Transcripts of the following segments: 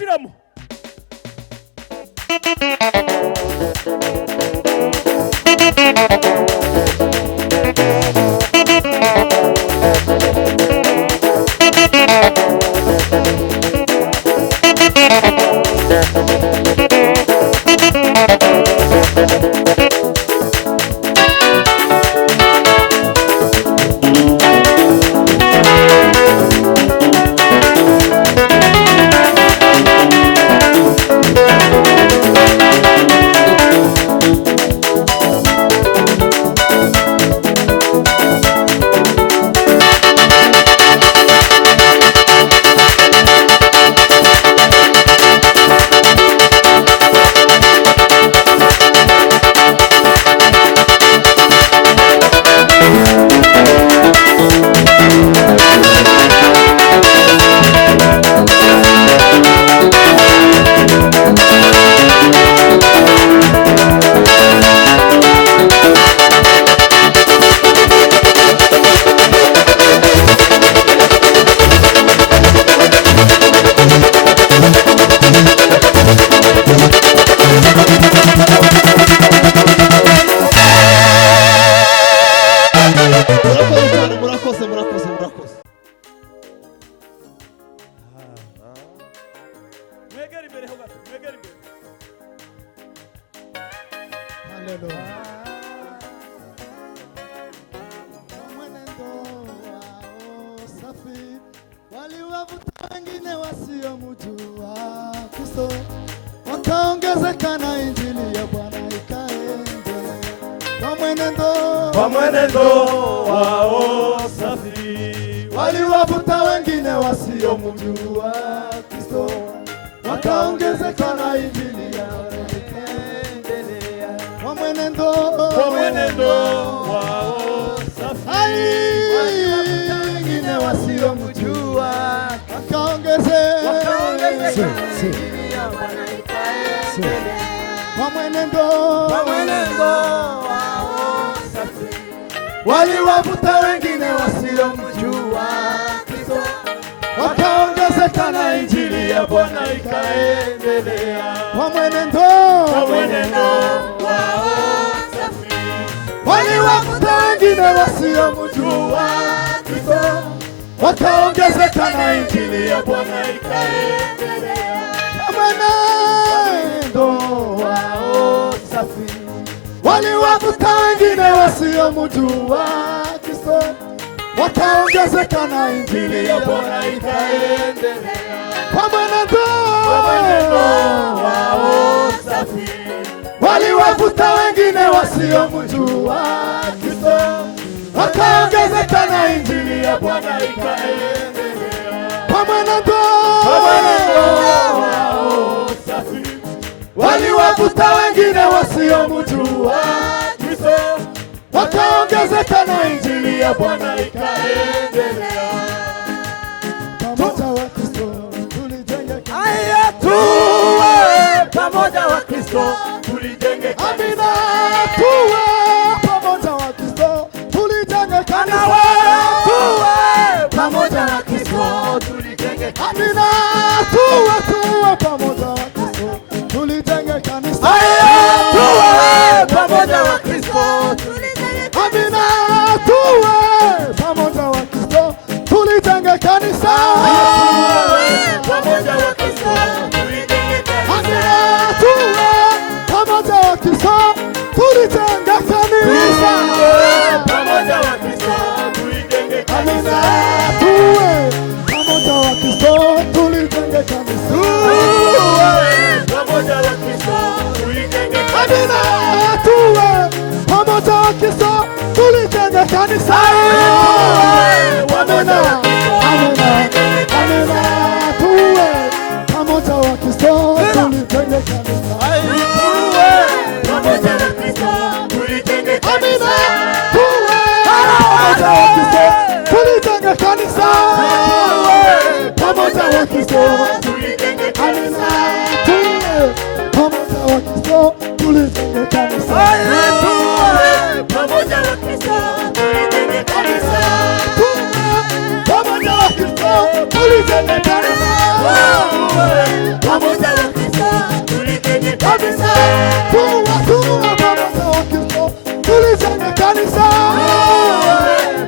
shiramo. Waliwavuta wengine wasiomjua Kristo, wakaongezeka na injili yao ikaendelea. Kwa mwenendo wao safi, waliwavuta wengine wasiomjua wakaongezeka na injili yao ikaendelea. Kwa mwenendo wao safi, waliwavuta wengine wasiomjua Kristo, wakaongezeka na injili ya Bwana ikaendelea. Kwa mwenendo wao safi, waliwavuta wengine wasiomjua Kristo, wakaongezeka na injili ya Bwana ikaendelea. Kwa mwenendo wao safi, waliwavuta wengine wasiomjua Kristo, wakaongezeka na injili ya Bwana ikaendelea. Kwa mwenendo wao safi, waliwavuta wengine wasiomjua Kristo, wakaongezeka na injili ya Bwana ikaendelea. Kwa mwenendo wao safi, waliwavuta wengine wasiomjua Kristo, wakaongezeka na injili ya Bwana ikaendelea. Pamoja wa Kristo tulijenge kanisa, tuwe pamoja wa Kristo tulijenge kanisa. Amina, tuwe pamoja wa Kristo tulijenge kanisa. Tuwe pamoja wa Kristo tulijenge kanisa. Amina, tuwe pamoja wa Kristo tulijenge kanisa. Tuwe pamoja wa Kristo tulijenge kanisa. Amina, tuwe pamoja wa Kristo tulijenge kanisa. Pamoja wa Kristo tulijenge kanisa. Amina, tuwe pamoja wa Kristo tulijenge kanisa. Pamoja wa Kristo tulijenge kanisa. Amina, tuwe pamoja wa Kristo tulijenge kanisa. Pamoja wa Kristo tulijenge kanisa. Amina, tuwe pamoja wa Kristo tulijenge kanisa. Amina, amina, tuwe pamoja wa Kristo tulijenge kanisa. Pamoja wa Kristo tulijenge kanisa. Amina, tuwe pamoja wa Kristo tulijenge kanisa. Pamoja wa Kristo tulijenge kanisa. Tuwe pamoja wa Kristo tulijenge kanisa. Pamoja wa Kristo tulijenge kanisa. Pamoja wa Kristo tulijenge kanisa. Pamoja tuwe pamoja Wakristo, tulijenge kanisa.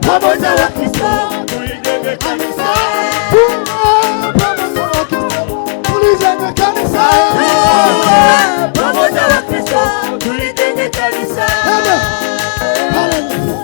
Pamoja Wakristo, tulijenge kanisa. Pamoja Wakristo, tulijenge kanisa. Pamoja Wakristo, tulijenge kanisa. Haleluya.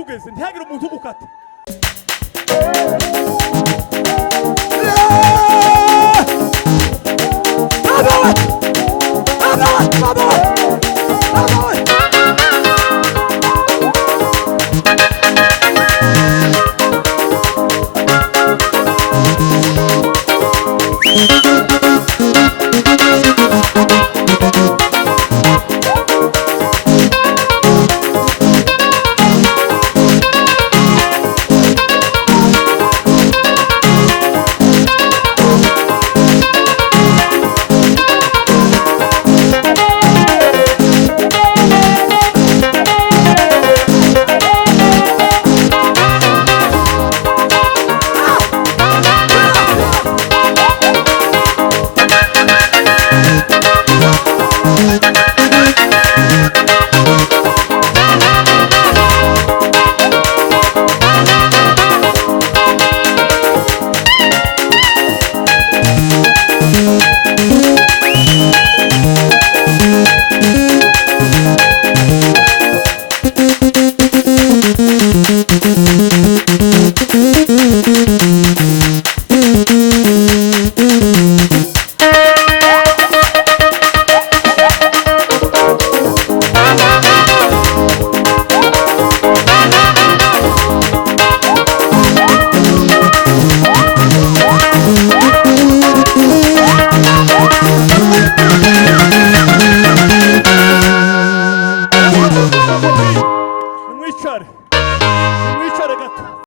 tugeze ntihagire umuntu ugukata. Baba